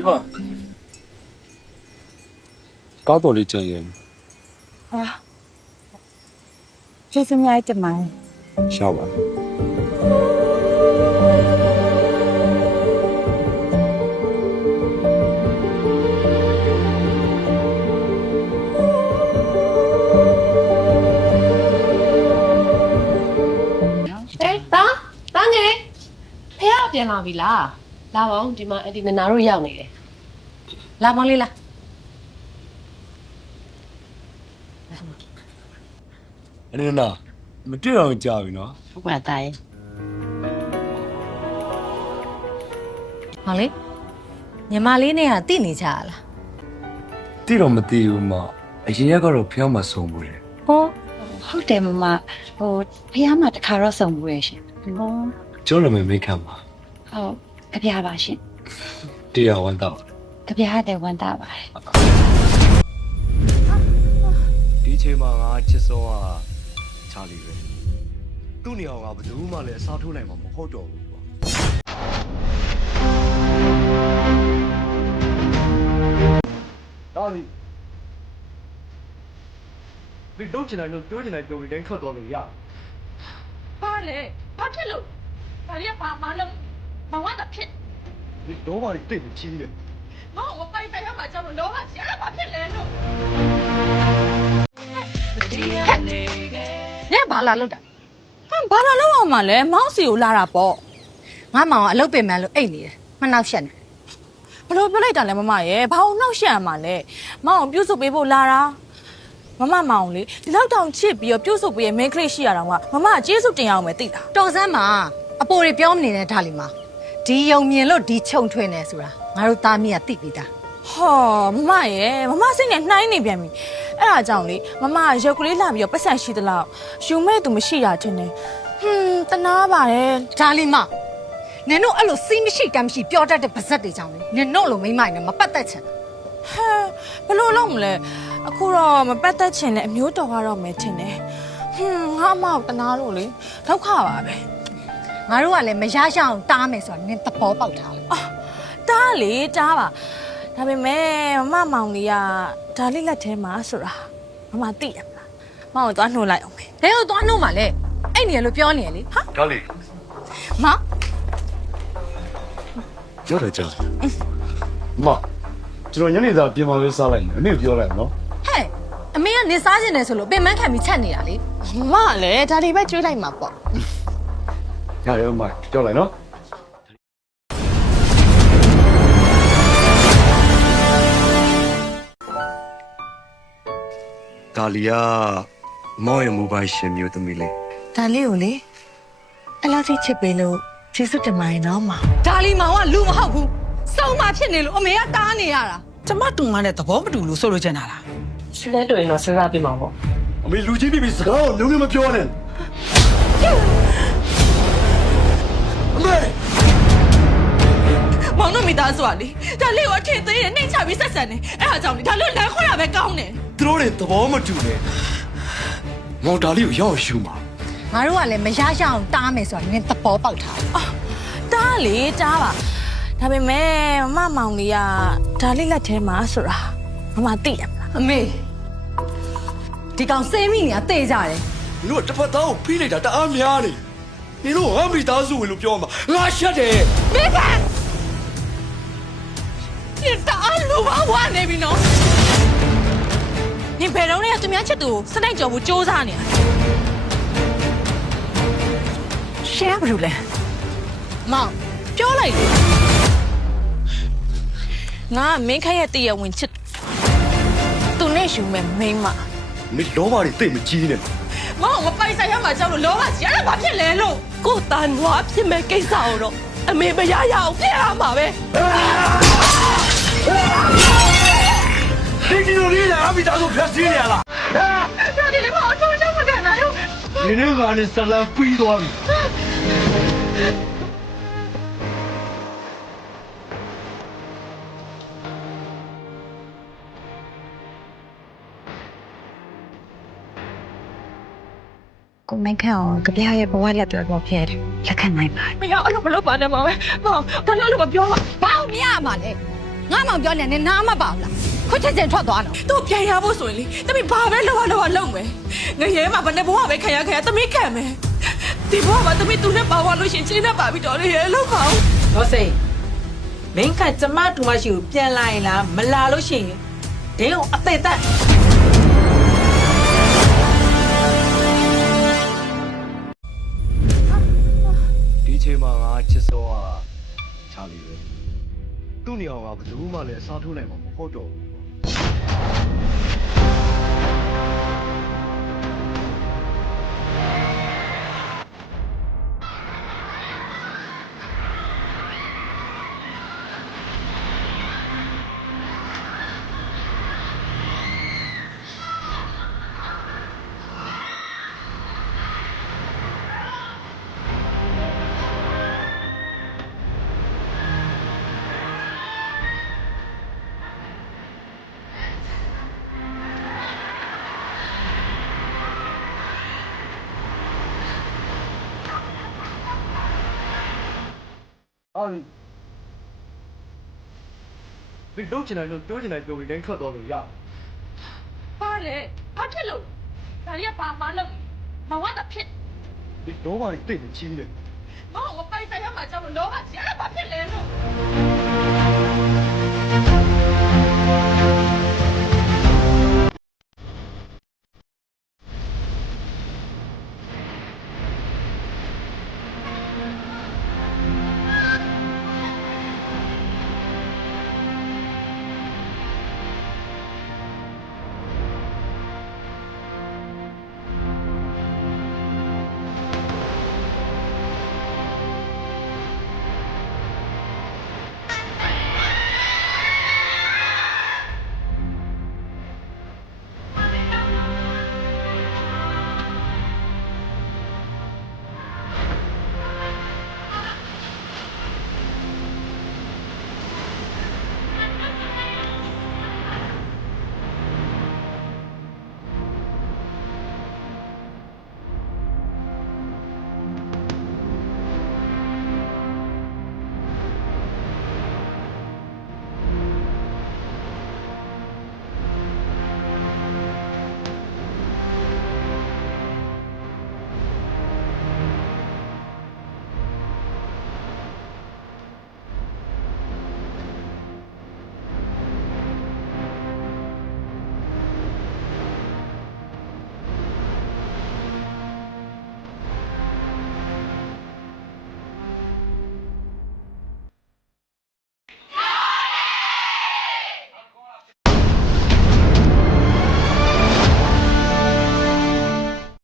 ဒီမှာကောက်တော်လေးကြံရင်ဟာကျေးဇူးများတင်ပါတယ်ရှောက်ပါပြန်လာပြီလားလာပါဦးဒီမှာအန်တီနနာတို့ရောက်နေတယ်လာမောင်လေးလားအဲ့ဒါမတွေ့အောင်ကြာပြီနော်ဟုတ်ပါသားရဲ့ဟောလေညီမလေးနဲ့ကတိနေကြလားတိတော့မသိဘူးမအရင်ရက်ကတော့ဖျောင်းမှဆုံးဘူးလေဟောဟုတ်တယ်မမဟိုဖះမှာတခါတော့စုံဘူးရဲ့ရှင်ဟောကျောင်းလည်းမိတ်ခံပါဟုတ်ကြပြပါရှင်တရားဝန်တော့ကြပြတဲ့ဝန်တာပါတယ်ဒီချိန်မှာငါချစ်ဆုံးကချာလီပဲသူ့နေအောင်ကဘယ်သူမှလည်းအစားထိုးနိုင်မှာမဟုတ်တော့ဘူးပေါ့တော်ပြီဒီတော့ချင်တယ်လို့ပြောချင်တယ်ပြောပြီးတိုင်းထွက်သွားလို့ရဘာလဲဘာဖြစ်လို့ဘာလဲဘာမှလုံးမဝတ်တာဖြစ်ဒီတော့ဘာတိတ်ကြီးတယ်မဟုတ်ပိုင်ပိုင်ရမှာကြောက်လို့လောကဆရာကဘာဖြစ်လဲလို့ညဘာလာလို့တာဘာလာလောက်အောင်မလဲမောင်စီကိုလာတာပေါ့ငါမောင်ကအလုပ်ပင်မလို့အိတ်နေတယ်မနှောက်ရှက်နေဘလို့ပြောလိုက်တာလဲမမရဲ့ဘာအောင်နှောက်ရှက်ရမှာလဲမောင်ပြုတ်စုပ်ပေးဖို့လာတာမမမောင်လေဒီလောက်တောင်ချစ်ပြီးတော့ပြုတ်စုပ်ပေးရဲ့မင်းကလေးရှိရတာကမမကျေးဇူးတင်ရအောင်ပဲသိတာတော်စမ်းမှာအပေါ်တွေပြောမနေတဲ့ဒါလီမှာဒီယုံမြင်လို့ဒီခြုံထွင်နေဆိုတာငါတို့သားမီးကသိပြီးသားဟောမမရဲ့မမစိတ်နဲ့နှိုင်းနေပြန်ပြီအဲ့ဒါကြောင့်လေမမရုပ်ကလေးလာပြီးတော့ပတ်စံရှိသလောက်ယူမဲ့သူမရှိတာချင်းနေတနာပါတယ်ဒါလီမနင်တို့အဲ့လိုစီးမရှိကမ်းမရှိပြောတတ်တဲ့ပါဇက်တွေကြောင့်လေနင်တို့လိုမိမ့်မိုင်နဲ့မပတ်သက်ချင်ဟဲဘလို့လုံးမလဲအခုတော့မပတ်သက်ချင်တဲ့အမျိုးတော်ကတော့မယ်ထင်တယ်ငါအမောက်တနာလို့လေဒုက္ခပါပဲငါတို့ကလည်းမရရအောင်တားမယ်ဆိုတာနင်သဘောပေါက်ထားလေတားလေတားပါဒါပေမဲ့မမမောင်လေးကဒါလေးလက်ထဲမှာဆိုတာမမသိရမလားမောင်ကိုသွားနှိုးလိုက်အောင်မယ်ဘယ်ကိုသွားနှိုးမှာလဲအဲ့နေရလို့ပြောနေရလေဟာဒါလေးမကြောက်တယ်ကြောက်မကျွန်တော်ညနေသားပြင်ပါလေးစားလိုက်အမေပြောလိုက်နော်ဟဲ့အမေကနေစားကျင်တယ်ဆိုလို့ပင်မခံပြီးချက်နေတာလေမလည်းဒါလေးပဲကျွေးလိုက်မှာပေါ့ရတယ်အမကြောက်လိုက်နော်ဒါလီယာမောင်ရဲ့မိုဘိုင်းရှင်မျိုးသမီးလေးဒါလေးကိုလေအဲ့လောက်ထိချစ်ပေးလို့ကျေးဇူးတင်ပါတယ်နော်မောင်ဒါလီမောင်ကလူမဟုတ်ဘူးစုံမဖြစ်နေလို့အမေကတားနေရတာကျမတူမနဲ့သဘောမတူလို့ဆိုလို့ချင်တာလားရှင်လဲတွေ့ရင်တော့စဉ်းစားပြမှာပေါ့အမေလူချင်းပြပြီးစကားကိုလုံးဝမပြောနဲ့အမေမောင်တို့မိသားစုကလေဒါလေးကိုအထင်သေးတယ်နှိမ့်ချပြီးဆက်ဆံနေအဲ့ဒါကြောင့်လေဒါလို့လမ်းခွဲတာပဲကောင်းတယ်သူတို့တွေသဘောမတူနဲ့မောင်ဒါလေးကိုရောက်ရှူမှာငါတို့ကလည်းမရရအောင်တားမယ်ဆိုတာနင်သဘောပေါက်ထားတားလေတားပါဒါပေမဲ့မမမောင်လေးကဒါလေးလက်ထဲမှာဆိုတာမမသိရမလားအမေဒီကောင်စေးမိနေတာတေးကြတယ်你如果这把刀劈了他，他阿мя呢？你如果阿没打死我，就表嘛，俺晓得。别看，你打路把我那边喏。你别让人家对面吃多，实在叫不纠缠呢。谁不住嘞？妈，表来的。俺没看见对呀，问吃，都那时候没嘛。你老妈的对没鸡呢？မဟုတ်မပိုက်ဆိုင်ရမှာကြောက်လို့လောကကြီးအဲ့ဒါဘာဖြစ်လဲလို့ကိုတန်ွားဖြစ်မဲ့ကိစ္စကိုတော့အမေမရရအောင်ပြရမှာပဲ你这种女人阿没打算骗谁了啦？ဒါဒီလည်းမအောင်တော့မကန်နိုင်ဘူး你那个你生了背多了。ကိုမခန့်အောင်ကြပြရဲ့ဘဝလက်ပြောပေါ်ဖြစ်တယ်လက်ခံနိုင်ပါမရအဲ့လိုမလုပ်ပါနဲ့မောင်ပဲမောင်ဒါလည်းလို့မပြောပါဘာလို့မရမှာလဲ ငါမှပြောနေနားမပါဘူးလားခွတ်ချက်ချက်ထွက်သွားတော့ သူ့ပြန်ရဖို့ဆိုရင်လေတမီးဘာပဲလောက်လုံးမယ်ငရဲမှာဘယ်နဲ့ဘဝပဲခံရတမီးခံမယ်ဒီဘဝမှာတမီးသူနဲ့ပါဝါလို့ရှင်ချင်းနဲ့ပါပြီးတော့လေလောက်ပါဦး တော့စိတ်မင်းကကျမတူမရှိကိုပြန်လာရင်လားမလာလို့ရှိရင်ဒင်းအောင်အသေးသက် ဒီချိန်မှာငါချစ်စောကချာလီပဲသူ့နေအောင်ကဘယ်သူမှလည်းအစားထိုးနိုင်မှာမဟုတ်တော့ဘူး အော်ဒီတော့ချင်တယ်လို့ပြောချင်တယ်ပြောပြီးတိုင်းထွက်သွားလို့ရ ဘာလဲဘာဖြစ်လို့ဒါရီကဘာမှလုပ်မဝတ်တာဖြစ် ဒီတော့မှတိတ်နေချင်းတယ် မောင်ကိုပိုက်ဆိုင်ရမှာကြောက်လို့လောဘကြီးအဲ့ဒါဘာဖြစ်လဲလို့